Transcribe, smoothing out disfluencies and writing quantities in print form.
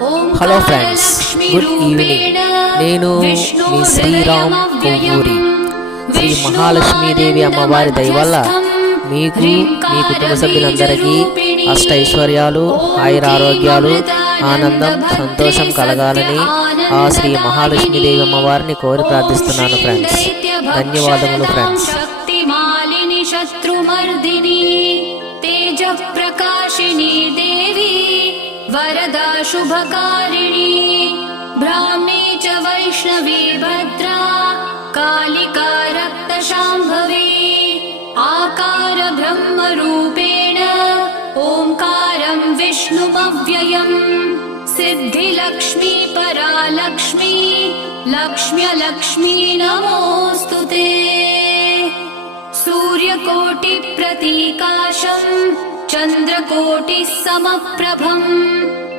Hello friends, good evening. నేను మీ శ్రీరామ్ కొవ్వూరి. శ్రీ మహాలక్ష్మీదేవి అమ్మవారి దయ వల్ల మీకు మీ కుటుంబ సభ్యులందరికీ అష్టైశ్వర్యాలు, ఆయురారోగ్యాలు, ఆనందం, సంతోషం కలగాలని ఆ శ్రీ మహాలక్ష్మీదేవి అమ్మవారిని కోరి ప్రార్థిస్తున్నాను ఫ్రెండ్స్. ధన్యవాదములు ఫ్రెండ్స్. శత్రుమర్దిని తేజ ప్రకాశిని దేవి వరదా శుభకారిణి బ్రాహ్మీ చ వైష్ణవీ భద్రా కాళికా రక్త శాంభవి ఆకార బ్రహ్మ రూపేణ ఓంకారం విష్ణుమవ్యయం సిద్ధిలక్ష్మీ పరాలక్ష్మీ లక్ష్మ్యలక్ష్మీ నమోస్తుతే. सूर्यकोटि प्रतीकाशं चन्द्रकोटि समप्रभम्